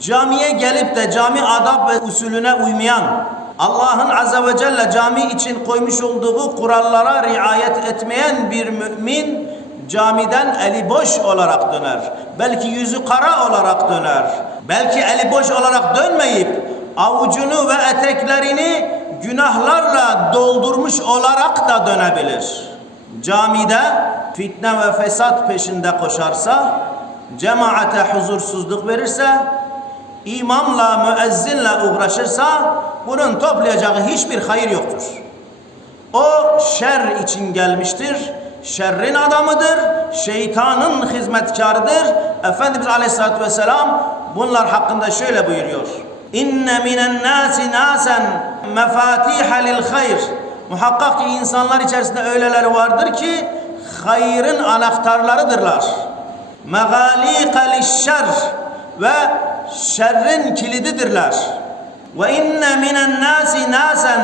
Camiye gelip de cami adab ve usulüne uymayan, Allah'ın azze ve celle cami için koymuş olduğu kurallara riayet etmeyen bir mümin camiden eli boş olarak döner. Belki yüzü kara olarak döner. Belki eli boş olarak dönmeyip avucunu ve eteklerini günahlarla doldurmuş olarak da dönebilir. Camide fitne ve fesat peşinde koşarsa, cemaate huzursuzluk verirse, imamla, müezzinle uğraşırsa bunun toplayacağı hiçbir hayır yoktur. O şer için gelmiştir. Şerrin adamıdır. Şeytanın hizmetkarıdır. Efendimiz Aleyhisselatü Vesselam bunlar hakkında şöyle buyuruyor. İnne minen nasi nasen mefatiha lil hayr. Muhakkak ki insanlar içerisinde öyleleri vardır ki hayrın anahtarlarıdırlar. Megalika lişşer ve şerrin kilididirler. Ve inne minen nasi nasen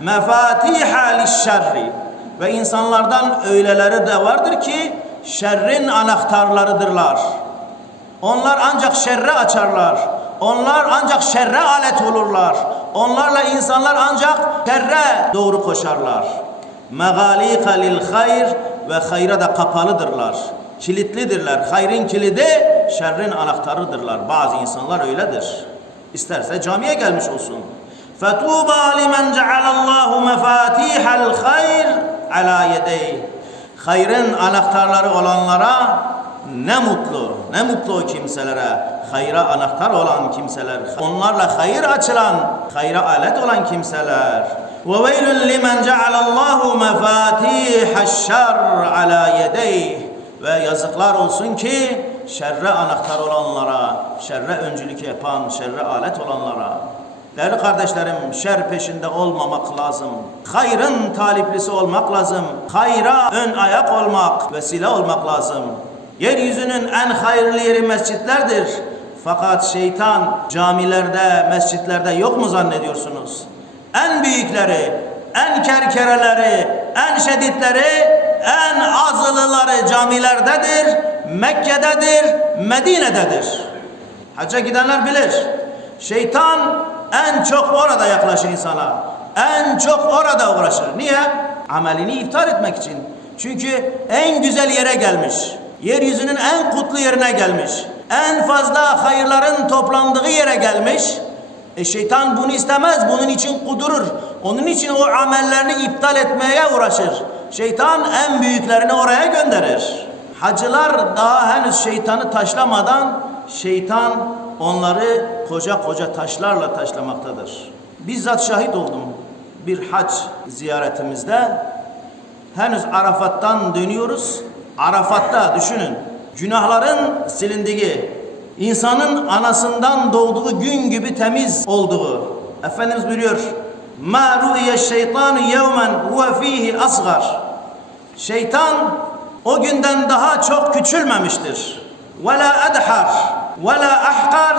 mefatiha lişşerri. Ve insanlardan öyleleri de vardır ki şerrin anahtarlarıdırlar. Onlar ancak şerre açarlar. Onlar ancak şerre alet olurlar. Onlarla insanlar ancak şerre doğru koşarlar. Megalika lil hayr ve hayra da kapalıdırlar Kilitlidirler. Hayrın kilidi şerrin anahtarıdırlar. Bazı insanlar öyledir. İsterse camiye gelmiş olsun. فَتُوبَى لِمَنْ جَعَلَ اللّٰهُ مَفَاتِيحَ الْخَيْرِ عَلَى يَدَيْهِ Hayrın anahtarları olanlara ne mutlu, ne mutlu o kimselere. Hayra anahtar olan kimseler, onlarla hayır açılan, hayra alet olan kimseler. وَوَيْلٌ لِمَنْ جَعَلَ اللّٰهُ مَفَاتِيحَ الشَّرِّ عَلَى يَدَيْهِ ve yazıklar olsun ki şerre anahtar olanlara, şerre öncülük yapan, şerre alet olanlara. Değerli kardeşlerim, şer peşinde olmamak lazım. Hayrın taliplisi olmak lazım. Hayra ön ayak olmak, vesile olmak lazım. Yeryüzünün en hayırlı yeri mescitlerdir. Fakat şeytan camilerde, mescitlerde yok mu zannediyorsunuz? En büyükleri, en kerkereleri, en şeditleri, en azılıları camilerdedir, Mekke'dedir, Medine'dedir. Hacca gidenler bilir. Şeytan en çok orada yaklaşır insana. En çok orada uğraşır. Niye? Amelini iptal etmek için. Çünkü en güzel yere gelmiş. Yeryüzünün en kutlu yerine gelmiş. En fazla hayırların toplandığı yere gelmiş. E şeytan bunu istemez. Bunun için kudurur. Onun için o amellerini iptal etmeye uğraşır. Şeytan en büyüklerini oraya gönderir. Hacılar daha henüz şeytanı taşlamadan şeytan onları koca koca taşlarla taşlamaktadır. Bizzat şahit oldum bir hac ziyaretimizde. Henüz Arafat'tan dönüyoruz. Arafat'ta düşünün günahların silindiği, insanın anasından doğduğu gün gibi temiz olduğu. Efendimiz buyuruyor. Ma ru'iye şeytanu yevmen huve fihi asgar. Şeytan o günden daha çok küçülmemiştir. Ve la edhar ve la ahkar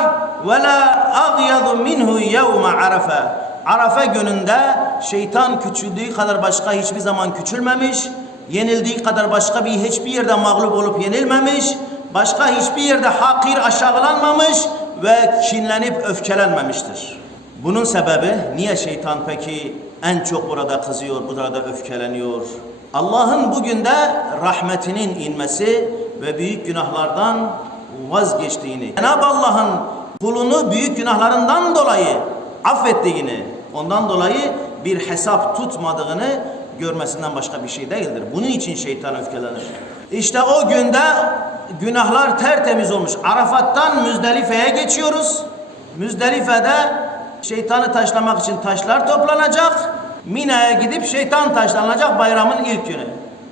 ve la agyadu minhu yevme arafe. Arafe gününde şeytan küçüldüğü kadar başka hiçbir zaman küçülmemiş. Yenildiği kadar başka bir hiçbir yerde mağlup olup yenilmemiş. Başka hiçbir yerde hakir aşağılanmamış ve kinlenip öfkelenmemiştir. Bunun sebebi niye şeytan peki en çok burada kızıyor, burada öfkeleniyor? Allah'ın bugün de rahmetinin inmesi ve büyük günahlardan vazgeçtiğini, Cenab-ı Allah'ın kulunu büyük günahlarından dolayı affettiğini, ondan dolayı bir hesap tutmadığını görmesinden başka bir şey değildir. Bunun için şeytan öfkelenir. İşte o günde günahlar tertemiz olmuş. Arafat'tan Müzdelife'ye geçiyoruz. Müzdelife'de şeytanı taşlamak için taşlar toplanacak. Mina'ya gidip şeytan taşlanacak bayramın ilk günü.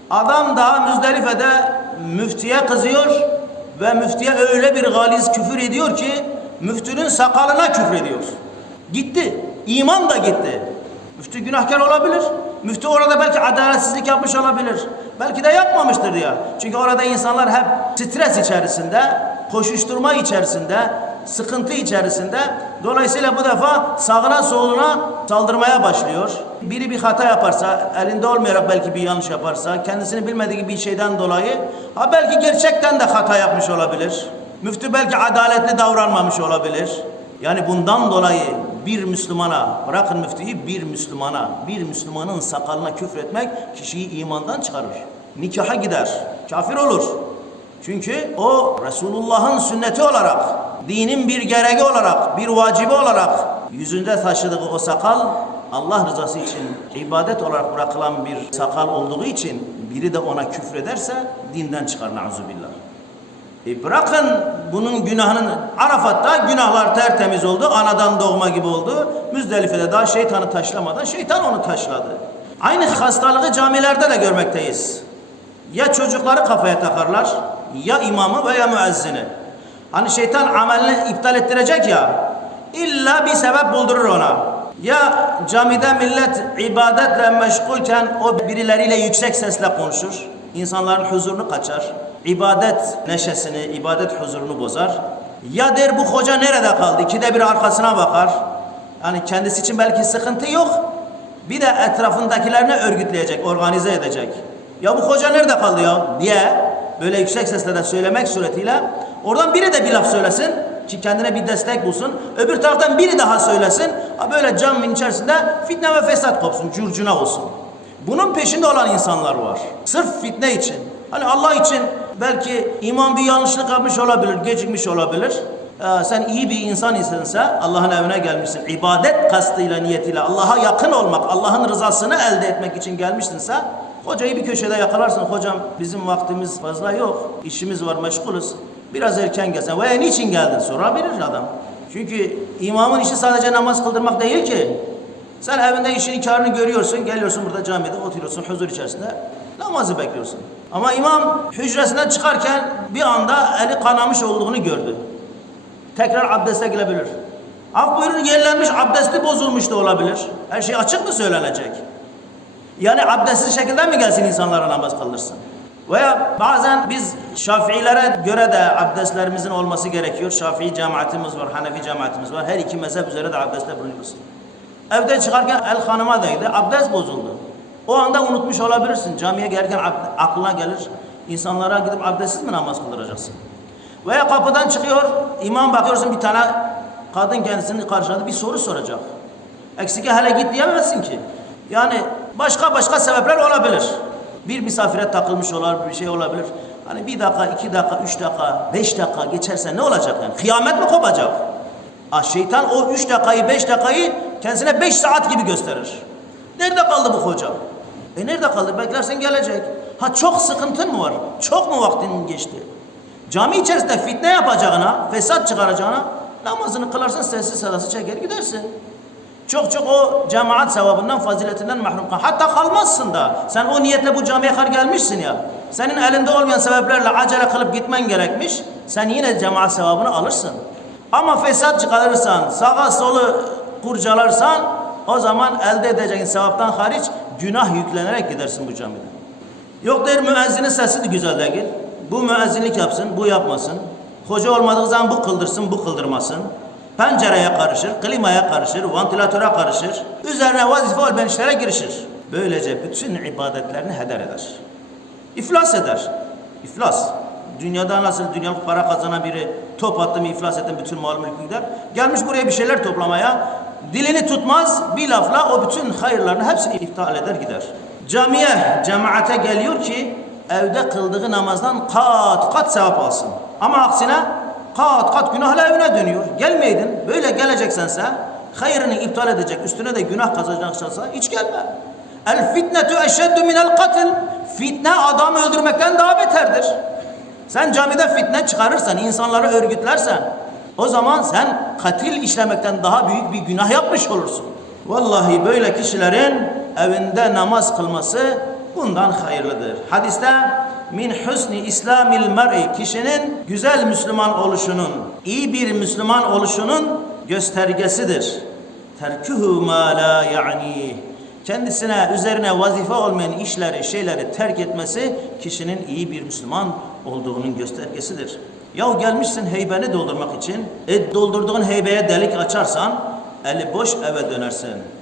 Adam daha Müzdelife'de müftiye kızıyor ve müftiye öyle bir galiz küfür ediyor ki müftünün sakalına küfür ediyor. Gitti. İman da gitti. Müftü günahkar olabilir. Müftü orada belki adaletsizlik yapmış olabilir. Belki de yapmamıştır diye. Çünkü orada insanlar hep stres içerisinde, koşuşturma içerisinde, sıkıntı içerisinde. Dolayısıyla bu defa sağına soluna saldırmaya başlıyor. Biri bir hata yaparsa, elinde olmayarak belki bir yanlış yaparsa, kendisini bilmediği bir şeyden dolayı, ha belki gerçekten de hata yapmış olabilir. Müftü belki adaletli davranmamış olabilir. Yani bundan dolayı bir Müslümana, bırakın müftüyü bir Müslümana, bir Müslümanın sakalına küfretmek kişiyi imandan çıkarır. Nikaha gider, kafir olur. Çünkü o Resulullah'ın sünneti olarak, dinin bir gereği olarak, bir vacibi olarak yüzünde taşıdığı o sakal Allah rızası için ibadet olarak bırakılan bir sakal olduğu için biri de ona küfrederse dinden çıkar nauzubillah. E bırakın bunun günahının Arafat'ta günahlar tertemiz oldu. Anadan doğma gibi oldu. Müzdelife'de daha şeytanı taşlamadan şeytan onu taşladı. Aynı hastalığı camilerde de görmekteyiz. Ya çocukları kafaya takarlar ya imamı veya müezzini. Hani şeytan amelini iptal ettirecek ya illa bir sebep buldurur ona. Ya camide millet ibadetle meşgulken o birileriyle yüksek sesle konuşur. İnsanların huzurunu kaçar. İbadet neşesini, ibadet huzurunu bozar. Ya der bu hoca nerede kaldı? İkide bir arkasına bakar. Yani kendisi için belki sıkıntı yok. Bir de etrafındakilerini örgütleyecek, organize edecek. Ya bu hoca nerede kaldı ya diye böyle yüksek sesle de söylemek suretiyle oradan biri de bir laf söylesin ki kendine bir destek bulsun. Öbür taraftan biri daha söylesin. Böyle caminin içerisinde fitne ve fesat kopsun, curcuna olsun. Bunun peşinde olan insanlar var. Sırf fitne için. Hani Allah için belki imam bir yanlışlık yapmış olabilir, gecikmiş olabilir. Ee, sen iyi bir insan isense Allah'ın evine gelmişsin. ibadet kastıyla, niyetiyle Allah'a yakın olmak, Allah'ın rızasını elde etmek için gelmişsinse hocayı bir köşede yakalarsın. Hocam bizim vaktimiz fazla yok. işimiz var, meşgulüz. Biraz erken gelsen veya niçin geldin sorabilir adam. Çünkü imamın işi sadece namaz kıldırmak değil ki. Sen evinde işini karını görüyorsun, geliyorsun burada camide oturuyorsun huzur içerisinde namazı bekliyorsun. Ama imam hücresinden çıkarken bir anda eli kanamış olduğunu gördü. Tekrar abdeste girebilir. Af buyurun yerlenmiş abdesti bozulmuş da olabilir. Her şey açık mı söylenecek? Yani abdestsiz şekilde mi gelsin insanlara namaz kıldırsın? Veya bazen biz Şafiilere göre de abdestlerimizin olması gerekiyor. Şafii cemaatimiz var, Hanefi cemaatimiz var. Her iki mezhep üzere de abdestte bulunuyoruz. Evden çıkarken el hanıma değdi, abdest bozuldu. O anda unutmuş olabilirsin. Camiye gelirken aklına gelir. İnsanlara gidip abdestsiz mi namaz kıldıracaksın? Veya kapıdan çıkıyor, imam bakıyorsun bir tane kadın kendisini karşıladı bir soru soracak. Eksike hele git diyemezsin ki. Yani başka başka sebepler olabilir. Bir misafire takılmış olabilir, bir şey olabilir. Hani bir dakika, iki dakika, üç dakika, beş dakika geçerse ne olacak yani? Kıyamet mi kopacak? Ha, şeytan o üç dakikayı, beş dakikayı kendisine beş saat gibi gösterir. Nerede kaldı bu hoca? E nerede kaldı? Beklersin gelecek. Ha çok sıkıntın mı var? Çok mu vaktin geçti? Cami içerisinde fitne yapacağına, fesat çıkaracağına namazını kılarsın sessiz sedası çeker gidersin. Çok çok o cemaat sevabından, faziletinden mahrum kal. Hatta kalmazsın da. Sen o niyetle bu camiye kadar gelmişsin ya. Senin elinde olmayan sebeplerle acele kılıp gitmen gerekmiş. Sen yine cemaat sevabını alırsın. Ama fesat çıkarırsan, sağa solu kurcalarsan o zaman elde edeceğin sevaptan hariç günah yüklenerek gidersin bu camide. Yok der müezzinin sesi de güzel değil. Bu müezzinlik yapsın, bu yapmasın. Hoca olmadığı zaman bu kıldırsın, bu kıldırmasın. Pencereye karışır, klimaya karışır, vantilatöre karışır. Üzerine vazife olmayan işlere girişir. Böylece bütün ibadetlerini heder eder. İflas eder. İflas. Dünyada nasıl dünyalık para kazanan biri top attı mı iflas etti bütün mal mülkü gider. Gelmiş buraya bir şeyler toplamaya. Dilini tutmaz bir lafla o bütün hayırlarını hepsini iptal eder gider. Camiye, cemaate geliyor ki evde kıldığı namazdan kat kat sevap alsın. Ama aksine kat kat günahla evine dönüyor. Gelmeydin böyle geleceksense hayrını iptal edecek üstüne de günah kazanacaksa hiç gelme. El fitnetu eşeddu minel katil. Fitne adamı öldürmekten daha beterdir. Sen camide fitne çıkarırsan, insanları örgütlersen o zaman sen katil işlemekten daha büyük bir günah yapmış olursun. Vallahi böyle kişilerin evinde namaz kılması bundan hayırlıdır. Hadiste min husni islamil mer'i kişinin güzel Müslüman oluşunun, iyi bir Müslüman oluşunun göstergesidir. Terkuhu ma la ya'ni kendisine üzerine vazife olmayan işleri, şeyleri terk etmesi kişinin iyi bir Müslüman olduğunun göstergesidir. Ya gelmişsin heybeni doldurmak için, e doldurduğun heybeye delik açarsan eli boş eve dönersin.